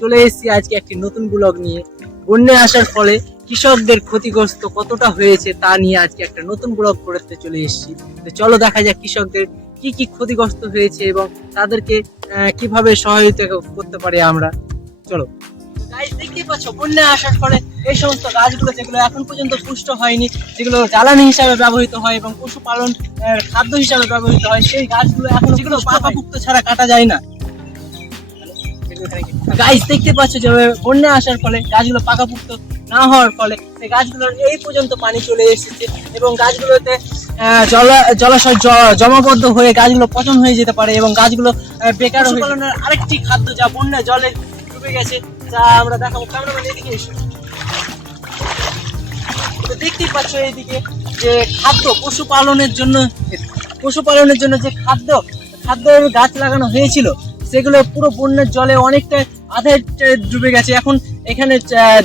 চলে এসেছি আজকে একটি নতুন ব্লগ নিয়ে। বন্যা আসার ফলে কৃষকদের ক্ষতিগ্রস্ত কতটা হয়েছে তা নিয়ে আজকে একটা নতুন ব্লগ করতে চলে এসেছি। তো চলো দেখা যাক কৃষকদের কি কি ক্ষতিগ্রস্ত হয়েছে এবং তাদেরকে কিভাবে সহায়তা করতে পারি আমরা। চলো গাইস, দেখতেই পাচ্ছ বন্যা আসার ফলে এই সমস্ত গাছগুলো যেগুলো এখন পর্যন্ত পুষ্ট হয়নি, যেগুলো জ্বালানি হিসাবে ব্যবহৃত হয় এবং পশুপালন খাদ্য হিসাবে ব্যবহৃত হয়, সেই গাছগুলো এখন যেগুলো পাকাপুক্ত ছাড়া কাটা যায় না। গাছ দেখতে পাচ্ছ যে বন্যা আসার ফলে গাছগুলো পাকাপুক্ত না হওয়ার ফলে সেই গাছগুলোর এই পর্যন্ত পানি চলে এসেছে এবং গাছগুলোতে জলাশয় জমাবদ্ধ হয়ে গাছগুলো পচন হয়ে যেতে পারে এবং গাছগুলো বেকার হয়ে পালনের আরেকটি খাদ্য যা বন্যা জলে ডুবে গেছে, যা আমরা দেখাবো। ক্যামেরাম্যান এদিকে এসো। তো দেখতেই পাচ্ছ এইদিকে যে খাদ্য পশুপালনের জন্য যে খাদ্যের গাছ লাগানো হয়েছিল সেগুলো পুরো বন্যার জলে অনেকটা আধা ডুবে গেছে। এখন এখানে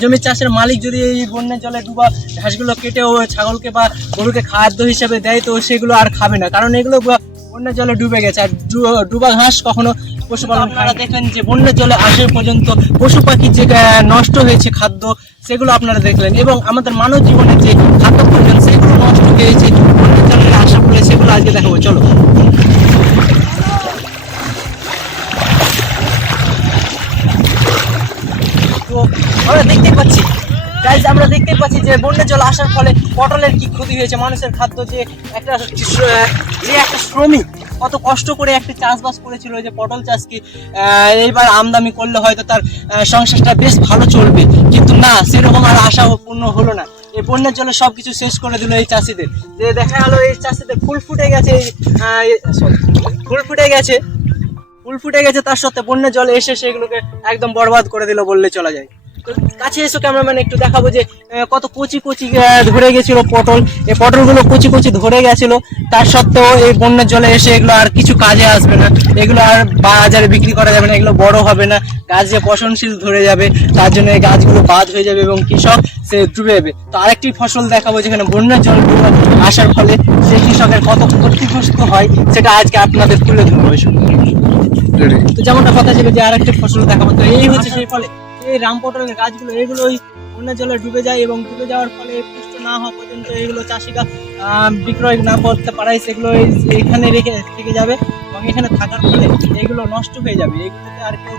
জমি চাষের মালিক যদি এই বন্যার জলে ডুবা ঘাসগুলো কেটে ও ছাগলকে বা গরুকে খাদ্য হিসেবে দেয় তো সেগুলো আর খাবে না, কারণ এগুলো বন্যার জলে ডুবে গেছে। আর ডুবা ঘাস কখনো পশুপালন আপনারা দেখলেন যে বন্যার জলে আসা পর্যন্ত পশু পাখির যে নষ্ট হয়েছে খাদ্য সেগুলো আপনারা দেখলেন, এবং আমাদের মানব জীবনের যে খাদ্য প্রয়োজন সেগুলো নষ্ট হয়েছে বন্যার জলে আসা ফলে, সেগুলো আজকে দেখাবো। চলো। আমরা দেখতে পাচ্ছি যে বন্যার জল আসার ফলে পটলের কি ক্ষতি হয়েছে, মানুষের খাদ্য যে একটা শ্রমিক কত কষ্ট করে একটা চাষবাস করেছিল, যে পটল চাষ কি এইবার আমদানি করলে হয়তো তার সংসারটা বেশ ভালো চলবে, কিন্তু না, সেরকম আর আশা পূর্ণ হলো না। এই বন্যার জলে সবকিছু শেষ করে দিল এই চাষিদের। যে দেখা গেল এই চাষিদের ফুল ফুটে গেছে তার সত্ত্বে বন্যার জলে এসে সেগুলোকে একদম বরবাদ করে দিল বললে চলা যায়। তো কাছে এসো ক্যামেরাম্যান, একটু দেখাবো যে কত কচি ধরে গেছিল পটল। এই পটলগুলো কচি ধরে গেছিল, তার সত্ত্বেও এই বন্যার জলে এসে এগুলো আর কিছু কাজে আসবে না, এগুলো আর বাজারে বিক্রি করা যাবে না, এগুলো বড় হবে না, গাছ যে পচনশীল ধরে যাবে, তার জন্য এই গাছগুলো বাদ হয়ে যাবে এবং কৃষক সে ডুবে যাবে। তো আরেকটি ফসল দেখাবো যেখানে বন্যার জল আসার ফলে সেই কৃষকের কত ক্ষতিগ্রস্ত হয় সেটা আজকে আপনাদের তুলে ধরবো। তো যেমনটা কথা ছিল যে আরেকটি ফসল দেখাবো। তো এই হচ্ছে সেই ফলে এই রাম পটলের গাছগুলো এগুলোই বন্যার জলে ডুবে যায় এবং ডুবে যাওয়ার ফলে পুষ্ট না হওয়া পর্যন্ত এগুলো চাষিরা বিক্রয় না করতে পারায় সেগুলো এখানে রেখে থেকে যাবে এবং এখানে থাকার ফলে এগুলো নষ্ট হয়ে যাবে, এগুলোতে আর কেউ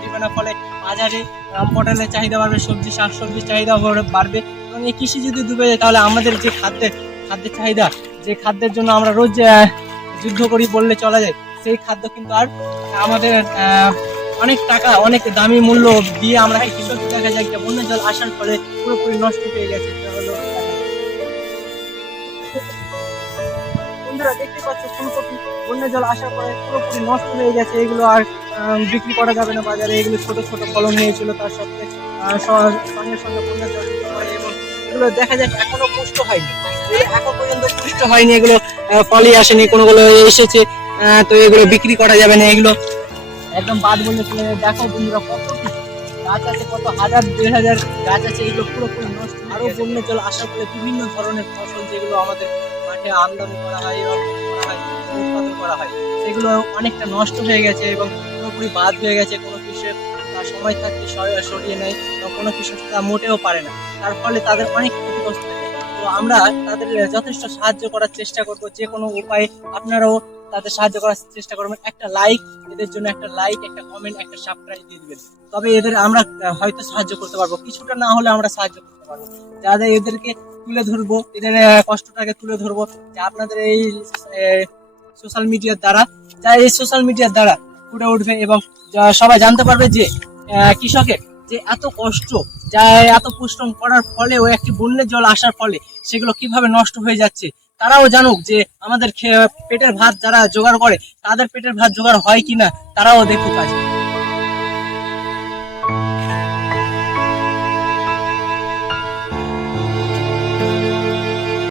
দিবে না। ফলে বাজারে রাম পটলের চাহিদা বাড়বে, শাকসবজির চাহিদা বাড়বে এবং এই কৃষি যদি ডুবে যায় তাহলে আমাদের যে খাদ্যের চাহিদা, যে খাদ্যের জন্য আমরা রোজ যুদ্ধ করি বললে চলা যায়, সেই খাদ্য কিন্তু আর আমাদের অনেক টাকা অনেক দামি মূল্য দিয়ে আমরা কৃষক দেখা যায় বন্যার জল আসার ফলে পুরোপুরি নষ্ট হয়ে গেছে। বন্ধুরা দেখতে পাচ্ছ ফুলকপি বন্যার জল আসার পরে পুরোপুরি নষ্ট হয়ে গেছে, এগুলো আর বিক্রি করা যাবে না বাজারে। এগুলো ছোট ফলন হয়েছিল, তার সত্ত্বে সঙ্গে বন্যার জল পড়ে এবং এগুলো দেখা যায় এখনো পুষ্ট হয়নি, এখন পর্যন্ত পুষ্ট হয়নি, এগুলো ফলই আসেনি, কোনোগুলো এসেছে, তো এগুলো বিক্রি করা যাবে না, এগুলো একদম বাদ বলে চলে। দেখো বন্ধুরা কত গাছ আছে, কত হাজার 1000 গাছ আছে, এগুলো পুরোপুরি নষ্ট। আরো বন্যার জল আসার ফলে বিভিন্ন ধরনের ফসল যেগুলো আমাদের মাঠে আমদানি করা হয় এবং উৎপাদন করা হয় সেগুলো অনেকটা নষ্ট হয়ে গেছে এবং পুরোপুরি বাদ হয়ে গেছে। কোনো কৃষক তার সময় থাকতে সরিয়ে নেয় এবং কোনো কৃষক তা মোটেও পারে না, তার ফলে তাদের অনেক ক্ষতিগ্রস্ত হয়। তো আমরা তাদের যথেষ্ট সাহায্য করার চেষ্টা করবো, যে কোনো উপায়ে আপনারাও তাদের সাহায্য করার চেষ্টা করবেন। একটা লাইক, এদের জন্য একটা লাইক, একটা কমেন্ট, একটা সাবস্ক্রাইব দিয়ে দিবেন, তবে এদের আমরা হয়তো সাহায্য করতে পারবো, কিছুটা না হলে আমরা সাহায্য করতে পারবো। যাদের এদেরকে তুলে ধরবো, এদের কষ্টটাকে তুলে ধরবো, যে আপনাদের এই সোশ্যাল মিডিয়ার দ্বারা ফুটে উঠবে এবং সবাই জানতে পারবে যে কৃষকের যে এত কষ্ট, যা এত পরিশ্রম করার ফলেও একটি বন্যার জল আসার ফলে সেগুলো কিভাবে নষ্ট হয়ে যাচ্ছে, তারাও জানুক যে আমাদের পেটের ভাত যারা জোগাড় করে তাদের পেটের ভাত জোগাড় হয় কিনা, তারাও দেখুক আজ।